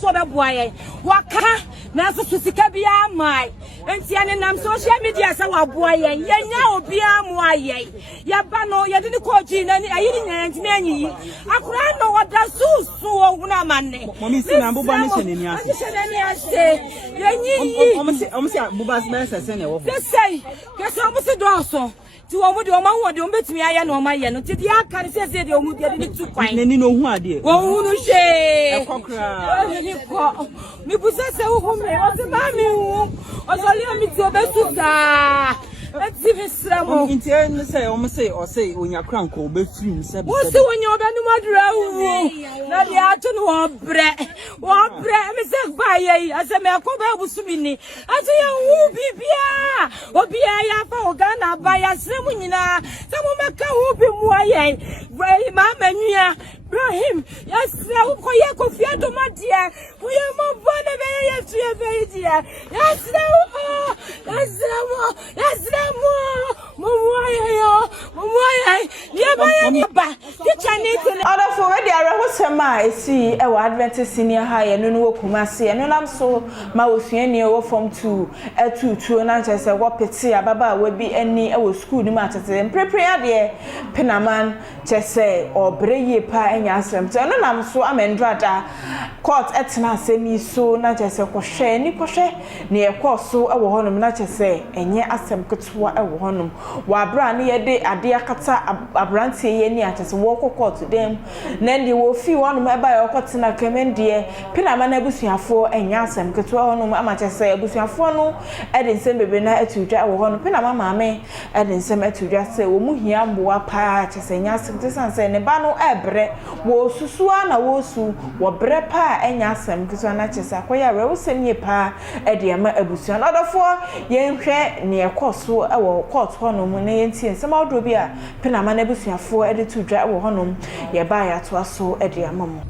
so be boy waka na so sika bia mai enti ane nam social media sa wa boy yenya obi amu aye ya ba no ye de ko ji na ni ayi ni nyanti na anyi akura no wada susu ohuna manne mommy si na buba ni sene ni ase yenyi omo si buba se se na wo fo say keso omo si do so ti wo mu de o ma hu de o betimi aye na o ma ye no ti dia aka ni se de o mu de ni tu kwan nani no hu ade wo hu no hwe ekokra ni ko mi bu se hu me o se ma mi hu o so le mi ti o be su sa eti mi sramo nti en say o mo say o say onya kranko be free mi se be wo se wonya oba nu madura hu na dia atu no obre mi se ba ye ase me akoba busumi ni atu ya hu bibia obi ya fa ogana ba ya sremu nyina se mo meka hu bi mu aye ma manua Ibrahim, yes, Koya Kofia Domadia, we are more vulnerable, yes, we are very dear. Yes, Other for where they are, what's a my see a Adventist senior high and no Kumasi, and I'm so Mausiani from 2 and I just what pity Baba would be any school matters and prepare there Penaman, just say, or Breye Pa and Yasem. So I'm so Amendrada court etna semi so not just a crochet, ni crochet near course so a wohonum, not just say, and yet asem kutua a wohonum. Wabra near day a dear kata a brandy any at us walk or court to them. Then they will feel one by a cotina come dear Penaman Busia for and Yasem kutua no mamma just say Busia for no, adding some baby night to jack one Penama me, adding some to just say, Umuhiam boa pa, just saying Yasem to say, Nebano ebre, wo susuana wosu, wa brepa and Yasem, because I just acquire rose and ye pa, Ediama Ebusian. Other for yen near Cosu, our court honum, and some outdobia, Penaman Ebusia for edit to jack honum, ye buy at was so Ediamum.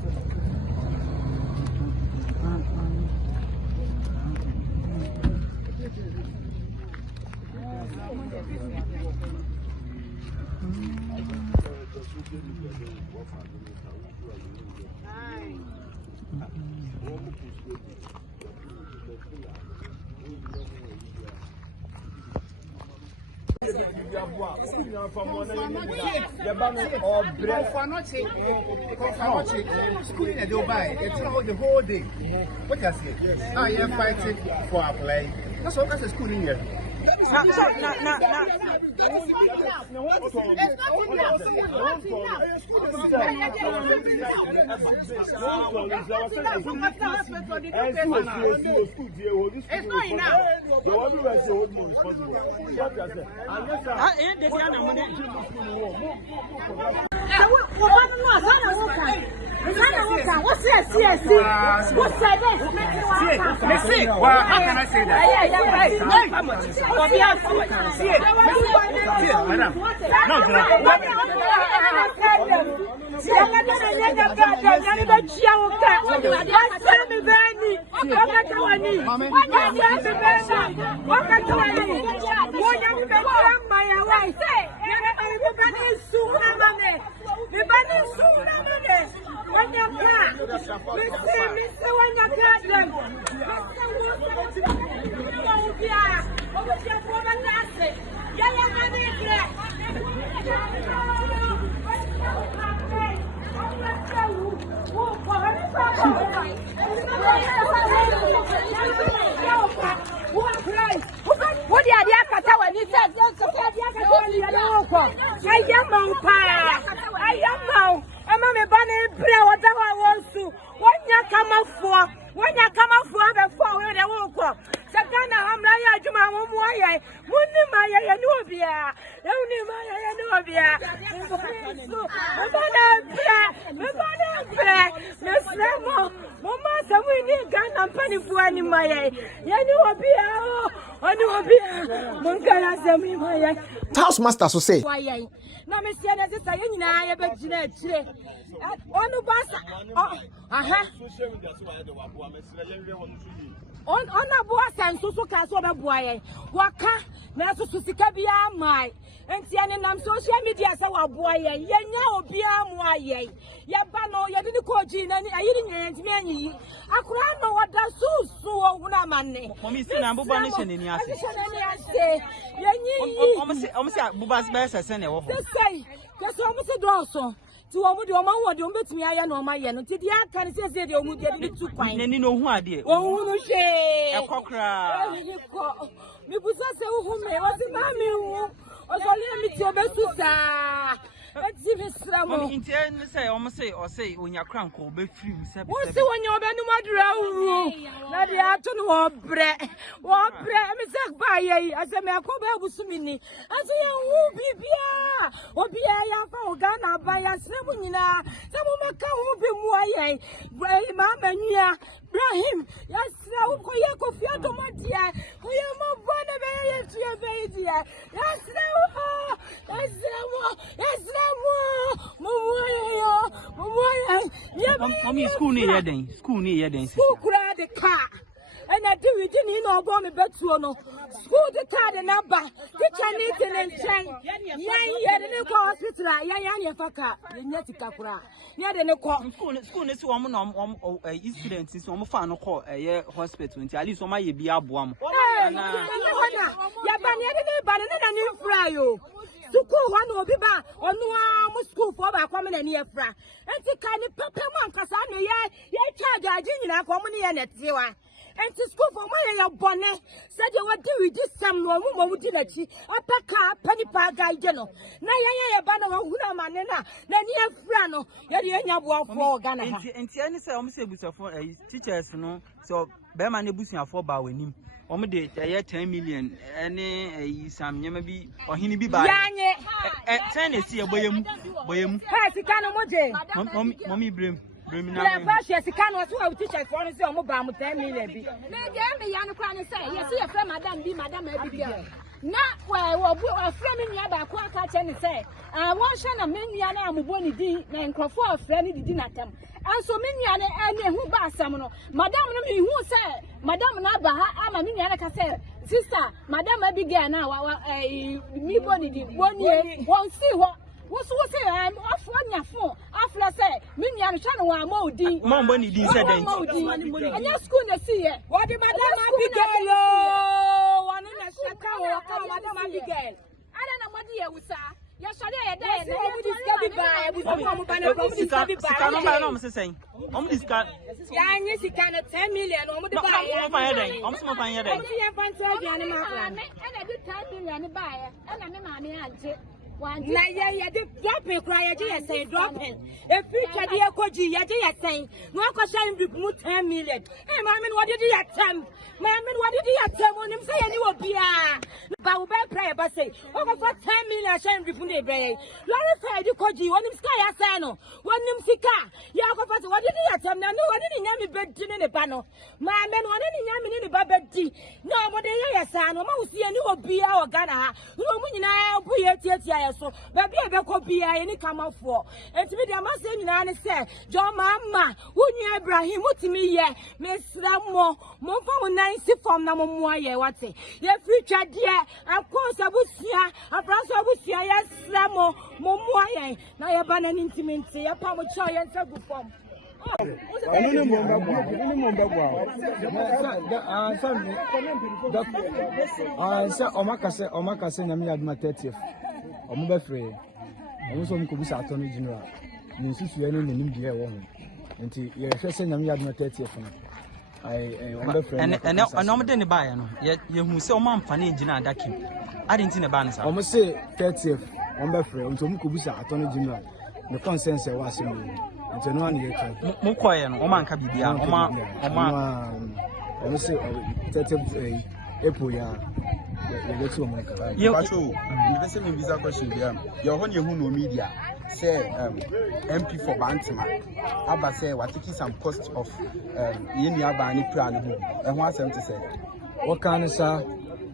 Schooling at Dubai, it's all the whole day. What you say? I am fighting for a play. That's what that's schooling here. What's this? What's that? Well, how can I say that? Yeah, right. How much? What the idea when he said, I am now. I'm a banner, whatever I want to. When you come up for the forward, I won't come. Sakana, I'm like, you my own way. Wouldn't my Nubia, only my Nubia. Miss Remo, Mamma, we need gun and penny for any my. You know, be Monkana, Taskmaster so say. Na me say na say you nyina ye be gina chire. Onu basa. Aha. On aboa sanso so ka so be boa ye. Waka na so sika bia mai. Enti ane nam social media say wa boa ye. Ye nya obi amoa ye. Ye ba no ye de ko ji na ni ayiri nya ntimi anyi. Akura no wada susu wo huna manne. Mommy say na boba ne hye ni ase. Ye nyi. Omo say boba be sese na wo ho. Say, keso omo say do ti omo de omo wo de omo betimi aya na omo ye no ti dia kan se de omo de tu kwan Nani no hu ade. Ohu no hwe. Ekokra. Mi busa se ohu me, o ti ma mi hu. O so le mi ti obesu sa. Eti mi sra mo. Mommy intend say omo say o say onya kranko obefiri mu se. Wo si wonya obenu madura wu. Na de ato no obre. Mi se ba ye, ase me akoba abusumi ni. Ase ye hu bibia. Obi ya fa Ghana ba ya srebu nyina. Se mo maka hu bi mu aye. Ma manua Ibrahim, yes, now go ye ko fi automatia. Ko ye mo bone be ye tu ye be dia. Yes, Mommy school ni ye den. School ni ye den. School kura the car. And I do it in no bomb betuo no. School the car the number. Teacher need and chain. Ya the hospital. Ya faka. The netika kura. Ya the school is one students is one fan call a hospital until at least on my be abuam. Ya banya the banana new fryo. School one will be back on no school for a common and near fra. And the kind of papa man, Cassandra, charge a junior company and at zero. And to school for my bonnet said you would do with this some woman who did a chi, a packer, penny park guy general. Now ya banner of Manana, then you frano, you walk for Ghana. And Tiani say, almost for teachers, no, so Beman Busia for Bowing. Omo de 10 million any some maybe or hini bi ba ten is here boyem ha sika no moje mommy brem na ba she sika no so we teacher for no say omo ba mo 10 million bi me dey me ya no kwa ne say yes ye friend madam abi girl na wo friend me ya ba ko aka che ne say won hwe na me nua na ambo ni di na nkrofo friend ni di na tam anso me nua na ene hu ba asam no madam no me hu say madam na ba ha ama me nua na ka say sister madam abi girl na mi boni di boni won si ho wo say afọ nyafo afla say me nua no hwa no wa ma odi mo boni di say den anya school na si ye what the madam abi girl o wan na shaka o ka madam abi girl ada na modi ye wusa ya sori ye dey na omu diska bi ba e bu so mo ba na omu diska bi ba sika no ba no mo say omu diska ya anyi sika na 10 million omu di ba ye omu fa ye den omu fa ye den omu ye fan so aduane ma ko ana di 10 million ba ye ana me ma me anje na ye de dropping cry ye je say dropping e future de ekoji ye je ye say no akosha ndip mu 10 million eh ma me no de ye tem ma me no de ye tem onim say ye ni obia ba wo be pray ba say o go for 10 million sha ndip ne bre lori fa de koji onim sika ya say no onim sika ya go for what de ye tem na no woni ni nyame bedi ne ba no ma me no ni nyame ne ba bedi no mo de ye say no ma wo sie ni obia o Ghana ha no mu nyina bu ye tietia so baby e be ko bia ye ni kamafo entimi de ma se nyina ne se jo mama wunyu Ibrahim mutimi ye mesra mo fa mo nan si fom na mo mo ye wate ye future de akosa busia afranso busia ye sra mo mo ye na ye ba na ntimi nti ye pa mo cho ye nsa gu fom omakase nyame yaduma 30th omo be free omo so mko busa attorney general ni susu ene ne nim die wo ho nti ye hwe se nyame yaduma 30th no ai omo be free and omo de ne ba ya no ye hu se omo amfa ne gina adakim ade nti ne ba ne sa omo se 30th omo be free nti omo ko busa attorney general the consensus e wa se mo nti no an ye kan mo koye no omo anka bibia omo se 30th April ya patrol you say me visa question there your honey who no media say MP for Bantima aba say we taking some cost of yeni aba ni plan ho e ho asem to say what can say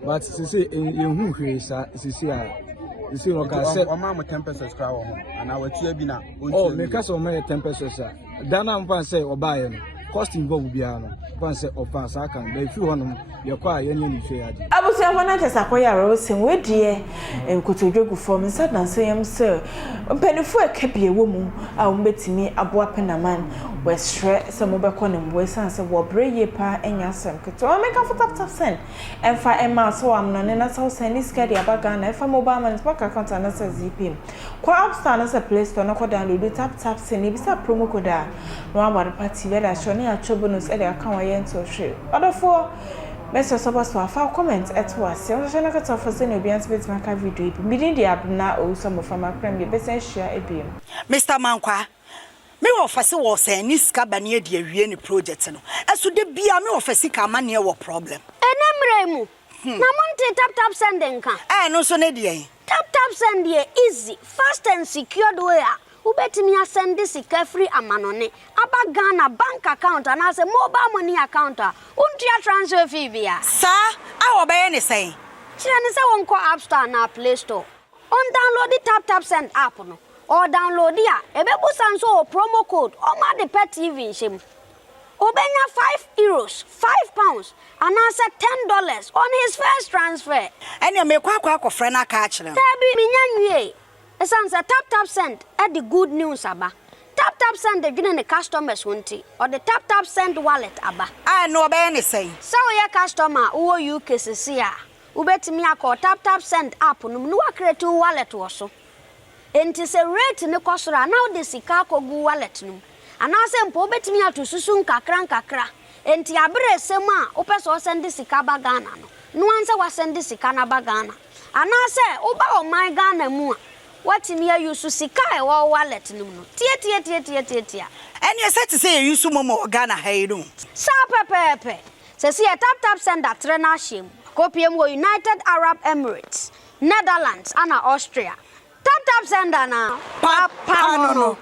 but say you who say say You see, okay, I said, I'm 10 pesos crowd, and I will tell you now. Oh, because of my 10 pesos, then I'm going to say, or buy him. Cost involved Biano, once of us, I can, if you want them, you're quite any fair. I was saying when I just acquire rose and we dear and could to go for me, said and say, sir. Penny for a cappy a woman, I'll bet me a boapin a man, where straight some mobile conning, where sons of what bray ye pa and your son could make a foot up send. And for a man, so I'm none in a house and this caddy about Ghana, if I'm mobile man's back account and as a zip. Quite upstand as a place to knock down, do tap send, if it's a promo code. No one party that I show near bonus at the account I ain't so sure. Other four, Mr. Sobas to a comment at once. I'm going to offer sending a bit my video. Meeting the abna or some of my premier business share a beam. Mr. Mankwa, me offer was saying this cabanier dear any project. As to the be a me offer sick a man your problem. And I'm Namonte tap sending can. I no so nedia. Tap send ye easy, fast and secured way. Who bet me a send this free amanone aba Ghana bank account and as a mobile money account untia transfer fee via sir I will buy anything chine say won call app store na play store on download the tap send app no or download dia ebebu sanso promo code o ma the pet TV shim obenya €5 £5 and answer $10 on his first transfer and you make kwa friend catch them tabi minyanwie Esan say tap send at the good news aba. Tap send the giving the customers wanti or the tap send wallet aba. I know about anything. So your customer who you cases here. Ubeti me a tap send app no create wallet also. Enti se rate ne kosora now the sika ko gu wallet no. Anase mpo beti me to susun kakra. Enti abre sema opeso send the sika ba Ghana no. No answer was send the sika na ba Ghana. Anase oba o my Ghana mu. What in here you sika e wa wallet no no. Tie. And you said to say you su momo Ghana hey no. Sa pepe. Se see a tap send that trainer shim. Kopium wo United Arab Emirates, Netherlands and Austria. Tap send na. Papa no.